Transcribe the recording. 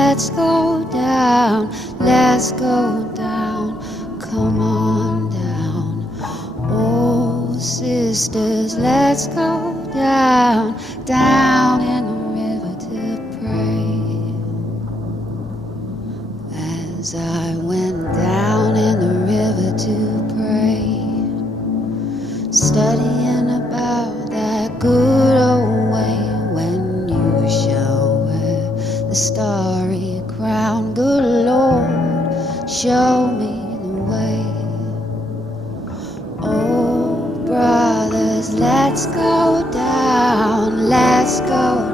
let's go down, let's go down, come on down. Oh, sisters, let's go down, down in the river to pray. As I went down in the river to pray, studying about that good old way when you shall wear the starry crown. Good Lord, show me the way. Oh, brothers, let's go down, let's go